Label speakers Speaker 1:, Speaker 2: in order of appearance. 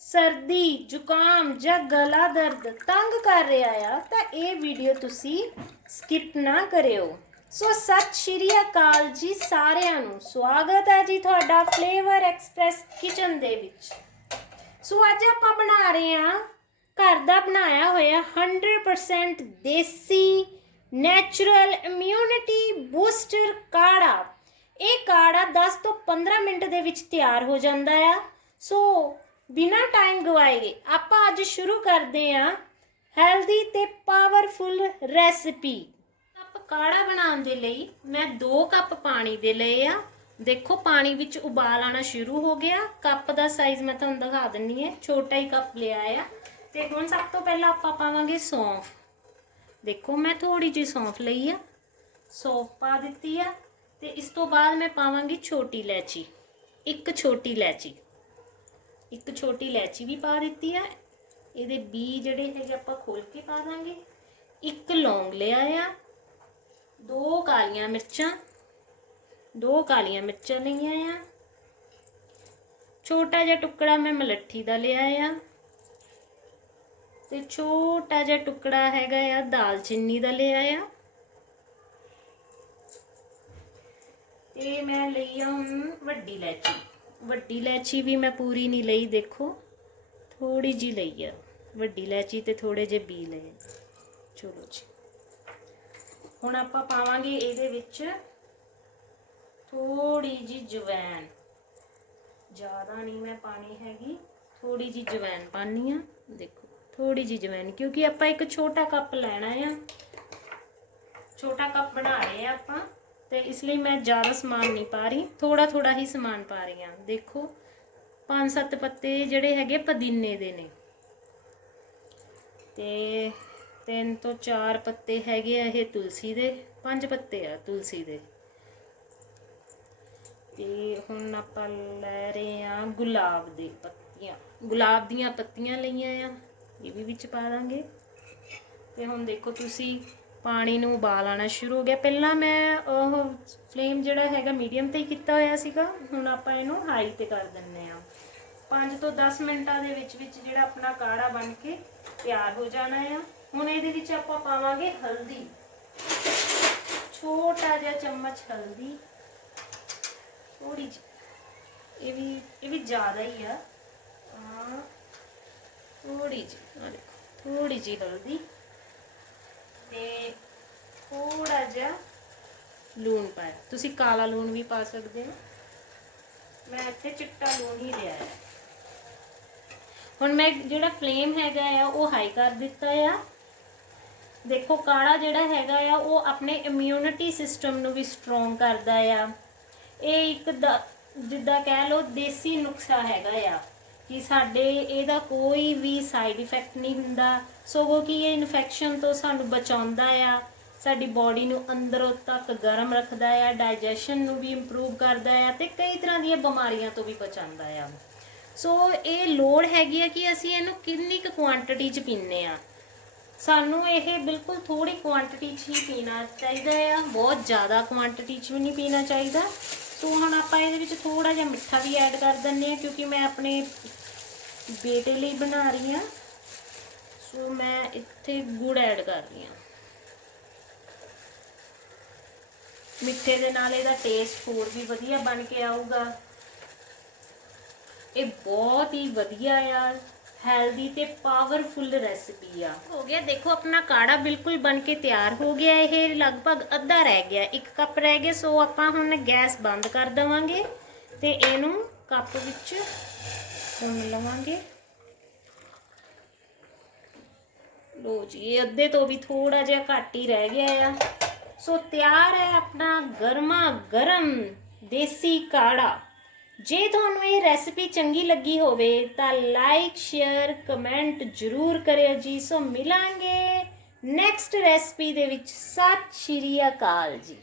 Speaker 1: ਸਰਦੀ, ਜ਼ੁਕਾਮ ਜਾਂ ਗਲਾ ਦਰਦ ਤੰਗ ਕਰ ਰਿਹਾ ਆ, ਤਾਂ ਇਹ ਵੀਡੀਓ ਤੁਸੀਂ ਸਕਿਪ ਨਾ ਕਰਿਓ। ਸੋ ਸਤਿ ਸ਼੍ਰੀ ਅਕਾਲ ਜੀ ਸਾਰਿਆਂ ਨੂੰ। ਸਵਾਗਤ ਹੈ ਜੀ ਤੁਹਾਡਾ ਫਲੇਵਰ ਐਕਸਪ੍ਰੈਸ ਕਿਚਨ ਦੇ ਵਿੱਚ। ਸੋ ਅੱਜ ਆਪਾਂ ਬਣਾ ਰਹੇ ਹਾਂ, ਘਰ ਦਾ ਬਣਾਇਆ ਹੋਇਆ 100% ਦੇਸੀ ਨੈਚੁਰਲ ਇਮਿਊਨਿਟੀ ਬੂਸਟਰ ਕਾੜਾ। ਇਹ ਕਾੜਾ 10 ਤੋਂ 15 ਮਿੰਟ ਦੇ ਵਿੱਚ ਤਿਆਰ ਹੋ ਜਾਂਦਾ ਆ। ਸੋ ਬਿਨਾਂ ਟਾਈਮ ਗਵਾਏ ਆਪਾਂ ਅੱਜ ਸ਼ੁਰੂ ਕਰਦੇ ਹਾਂ ਹੈਲਦੀ ਤੇ ਪਾਵਰਫੁਲ ਰੈਸਿਪੀ ਕੱਪ ਕਾੜਾ ਬਣਾਉਣ ਦੇ ਲਈ ਮੈਂ 2 ਕੱਪ ਪਾਣੀ ਦੇ ਲਏ ਆ। ਦੇਖੋ, ਪਾਣੀ ਵਿੱਚ ਉਬਾਲ ਆਣਾ ਸ਼ੁਰੂ ਹੋ ਗਿਆ। ਕੱਪ ਦਾ ਸਾਈਜ਼ ਮੈਂ ਤੁਹਾਨੂੰ ਦਿਖਾ ਦਿੰਨੀ ਹੈ। ਛੋਟਾ ਹੀ ਕੱਪ ਲਿਆ ਆ। ਤੇ ਹੁਣ ਸਭ ਤੋਂ ਪਹਿਲਾਂ ਆਪਾਂ ਪਾਵਾਂਗੇ ਸੌਂਫ। ਦੇਖੋ, ਮੈਂ ਥੋੜੀ ਜਿਹੀ ਸੌਂਫ ਲਈ ਆ। ਸੌਂਫ ਪਾ ਦਿੱਤੀ ਆ। ਤੇ ਇਸ ਤੋਂ ਬਾਅਦ ਮੈਂ ਪਾਵਾਂਗੀ ਛੋਟੀ ਇਲਾਚੀ ਇੱਕ ਛੋਟੀ ਇਲਾਚੀ ਇੱਕ ਛੋਟੀ ਇਲਾਇਚੀ ਵੀ ਪਾ ਦਿੱਤੀ ਆ। ਇਹਦੇ ਬੀ ਜਿਹੜੇ ਹੈਗੇ ਆਪਾਂ ਖੋਲ ਕੇ ਪਾ ਦਾਂਗੇ। ਇੱਕ ਲੌਂਗ ਲਿਆ ਆ। ਦੋ ਕਾਲੀਆਂ ਮਿਰਚਾਂ। ਦੋ ਕਾਲੀਆਂ ਮਿਰਚਾਂ ਲਈਆਂ ਆ। ਛੋਟਾ ਜਿਹਾ ਟੁਕੜਾ ਮੈਂ ਮਲੱਠੀ ਦਾ ਲਿਆ ਆ। ਤੇ ਛੋਟਾ ਜਿਹਾ ਟੁਕੜਾ ਹੈਗਾ ਆ, ਦਾਲਚੀਨੀ ਦਾ ਲਿਆ ਆ। ਤੇ ਮੈਂ ਲਈ ਆ ਹੁਣ ਵੱਡੀ ਇਲਾਚੀ ਵੱਡੀ ਇਲਾਚੀ ਵੀ ਮੈਂ ਪੂਰੀ ਨਹੀਂ ਲਈ, ਦੇਖੋ। ਥੋੜੀ ਜੀ ਲਈ ਆ। ਵੱਡੀ ਇਲਾਇਚੀ ਤੇ ਥੋੜੇ ਜਿਹੇ ਬੀ ਲਏ। ਚਲੋ ਜੀ। ਹੁਣ ਆਪਾਂ ਪਾਵਾਂਗੇ ਇਹਦੇ ਵਿੱਚ ਥੋੜੀ ਜੀ ਜਵੈਨ ਜ਼ਿਆਦਾ ਨਹੀਂ ਮੈਂ ਪਾਣੀ ਹੈਗੀ। ਥੋੜੀ ਜੀ ਜਵੈਨ ਪਾਣੀ ਆ। ਦੇਖੋ ਥੋੜੀ ਜੀ ਜਵੈਨ ਕਿਉਂਕਿ ਆਪਾਂ ਇੱਕ ਛੋਟਾ ਕੱਪ ਲੈਣਾ ਆ। ਛੋਟਾ ਕੱਪ ਬਣਾ ਰਹੇ ਆ ਆਪਾਂ। ਤੇ ਇਸ ਲਈ ਮੈਂ ਜ਼ਿਆਦਾ ਸਮਾਨ ਨਹੀਂ ਪਾ ਰਹੀ। ਥੋੜਾ ਥੋੜਾ ਹੀ ਸਮਾਨ ਪਾ ਰਹੀ ਹਾਂ। ਦੇਖੋ, ਪੰਜ ਸੱਤ ਪੱਤੇ ਜਿਹੜੇ ਹੈਗੇ ਪੁਦੀਨੇ ਦੇ ਨੇ। ਤੇ ਤਿੰਨ ਤੋਂ ਚਾਰ ਪੱਤੇ ਹੈਗੇ ਆ ਇਹ ਤੁਲਸੀ ਦੇ, ਪੰਜ ਪੱਤੇ ਆ ਤੁਲਸੀ ਦੇ। ਤੇ ਹੁਣ ਆਪਾਂ ਲੈ ਰਹੇ ਆ ਗੁਲਾਬ ਦੇ ਪੱਤੀਆਂ। ਗੁਲਾਬ ਦੀਆਂ ਪੱਤੀਆਂ ਲਈਆਂ ਆ, ਇਹ ਵੀ ਵਿੱਚ ਪਾ ਦਾਂਗੇ। ਤੇ ਹੁਣ ਦੇਖੋ ਤੁਸੀਂ ਪਾਣੀ ਨੂੰ ਉਬਾਲ ਆਣਾ ਸ਼ੁਰੂ ਹੋ ਗਿਆ। ਪਹਿਲਾਂ ਮੈਂ ਉਹ ਫਲੇਮ ਜਿਹੜਾ ਹੈਗਾ ਮੀਡੀਅਮ ਤੇ ਹੀ ਕੀਤਾ ਹੋਇਆ ਸੀਗਾ। ਹੁਣ ਆਪਾਂ ਇਹਨੂੰ ਹਾਈ ਤੇ ਕਰ ਦਿੰਨੇ ਆ 5 ਤੋਂ 10 ਮਿੰਟਾਂ ਦੇ ਵਿੱਚ ਵਿੱਚ ਜਿਹੜਾ ਆਪਣਾ ਕਾੜਾ ਬਣ ਕੇ ਤਿਆਰ ਹੋ ਜਾਣਾ ਆ। ਹੁਣ ਇਹਦੇ ਵਿੱਚ ਆਪਾਂ ਪਾਵਾਂਗੇ ਹਲਦੀ। ਛੋਟਾ ਜਿਹਾ ਚਮਚ ਹਲਦੀ। ਥੋੜੀ ਜਿਹੀ। ਇਹ ਵੀ ਇਹ ਵੀ ਜ਼ਿਆਦਾ ਹੀ ਆ। ਆ ਥੋੜੀ ਜਿਹੀ। ਆ ਦੇਖੋ। ਥੋੜੀ ਜਿਹੀ ਹਲਦੀ। ਤੇ ਥੋੜਾ ਜਿਹਾ ਲੂਣ ਪਾਇਆ। ਤੁਸੀਂ ਕਾਲਾ ਲੂਣ ਵੀ ਪਾ ਸਕਦੇ ਹੋ। ਮੈਂ ਇੱਥੇ ਚਿੱਟਾ ਲੂਣ ਹੀ ਲਿਆ ਹੈ। ਹੁਣ ਮੈਂ ਜਿਹੜਾ ਫਲੇਮ ਹੈਗਾ ਆ, ਉਹ ਹਾਈ ਕਰ ਦਿੱਤਾ ਆ। ਦੇਖੋ ਕਾੜਾ ਜਿਹੜਾ ਹੈਗਾ ਆ, ਉਹ ਆਪਣੇ ਇਮਿਊਨਿਟੀ ਸਿਸਟਮ ਨੂੰ ਵੀ ਸਟਰੋਂਗ ਕਰਦਾ ਆ। ਇਹ ਇੱਕ ਦ- ਜਿੱਦਾਂ ਕਹਿ ਲਓ, ਦੇਸੀ ਨੁਕਸਾ ਹੈਗਾ ਆ। ਕਿ ਸਾਡੇ ਇਹਦਾ ਕੋਈ ਵੀ ਸਾਈਡ ਇਫੈਕਟ ਨਹੀਂ ਹੁੰਦਾ। ਸਗੋਂ ਕਿ ਇਹ ਇਨਫੈਕਸ਼ਨ ਤੋਂ ਸਾਨੂੰ ਬਚਾਉਂਦਾ ਆ। ਸਾਡੀ ਬਾਡੀ ਨੂੰ ਅੰਦਰੋਂ ਤੱਕ ਗਰਮ ਰੱਖਦਾ ਆ ਡਾਈਜੈਸ਼ਨ ਨੂੰ ਵੀ ਇੰਪਰੂਵ ਕਰਦਾ ਆ ਤੇ ਕਈ ਤਰ੍ਹਾਂ ਦੀਆਂ ਬਿਮਾਰੀਆਂ ਤੋਂ ਵੀ ਬਚਾਉਂਦਾ ਆ। ਸੋ ਇਹ ਲੋੜ ਹੈਗੀ ਆ ਕਿ ਅਸੀਂ ਇਹਨੂੰ ਕਿੰਨੀ ਕੁ ਕੁਆਂਟੀਟੀ 'ਚ ਪੀਨੇ ਆ। ਸਾਨੂੰ ਇਹ ਬਿਲਕੁਲ ਥੋੜੀ ਕੁਆਂਟੀਟੀ 'ਚ ਹੀ ਪੀਣਾ ਚਾਹੀਦਾ ਆ। ਬਹੁਤ ਜ਼ਿਆਦਾ ਕੁਆਂਟੀਟੀ 'ਚ ਵੀ ਨਹੀਂ ਪੀਣਾ ਚਾਹੀਦਾ। ਸੋ ਹੁਣ ਆਪਾਂ ਇਹਦੇ ਵਿੱਚ ਥੋੜਾ ਜਿਹਾ ਮਿੱਠਾ ਵੀ ਐਡ ਕਰ ਦਿੰਨੇ ਆ, ਕਿਉਂਕਿ ਮੈਂ ਆਪਣੇ ਬੇਟੇ ਲਈ ਬਣਾ ਰਹੀ ਹਾਂ। ਸੋ ਮੈਂ ਇੱਥੇ ਗੁੜ ਐਡ ਕਰ ਰਹੀ ਹਾਂ। ਮਿੱਠੇ ਦੇ ਨਾਲ ਇਹਦਾ ਟੇਸਟ ਹੋਰ ਵੀ ਵਧੀਆ ਬਣ ਕੇ ਆਊਗਾ। ਇਹ ਬਹੁਤ ਹੀ ਵਧੀਆ ਆ ਹੈਲਦੀ ਤੇ ਪਾਵਰਫੁਲ ਰੈਸਪੀ ਆ। ਹੋ ਗਿਆ, ਦੇਖੋ, ਆਪਣਾ ਕਾੜਾ ਬਿਲਕੁਲ ਬਣ ਕੇ ਤਿਆਰ ਹੋ ਗਿਆ। ਇਹ ਲਗਭਗ ਅੱਧਾ ਰਹਿ ਗਿਆ, ਇੱਕ ਕੱਪ ਰਹਿ ਗਿਆ। ਸੋ ਆਪਾਂ ਹੁਣ ਗੈਸ ਬੰਦ ਕਰ ਦਵਾਂਗੇ ਤੇ ਇਹਨੂੰ ਕੱਪ ਵਿੱਚ ਭੁੰਨ ਲਵਾਂਗੇ। ਲੋ ਜੀ, ਇਹ ਅੱਧੇ ਤੋਂ ਵੀ ਥੋੜਾ ਜਿਹਾ ਘੱਟ ਹੀ ਰਹਿ ਗਿਆ ਆ। ਸੋ ਤਿਆਰ ਹੈ ਆਪਣਾ ਗਰਮਾ ਗਰਮ ਦੇਸੀ ਕਾੜਾ। ਜੇ ਤੁਹਾਨੂੰ ਇਹ ਰੈਸਿਪੀ ਚੰਗੀ ਲੱਗੀ ਹੋਵੇ ਤਾਂ ਲਾਈਕ, ਸ਼ੇਅਰ, ਕਮੈਂਟ ਜ਼ਰੂਰ ਕਰਿਓ ਜੀ। ਸੋ ਮਿਲਾਂਗੇ ਨੈਕਸਟ ਰੈਸਿਪੀ ਦੇ ਵਿੱਚ। ਸਤਿ ਸ਼੍ਰੀ ਅਕਾਲ ਜੀ।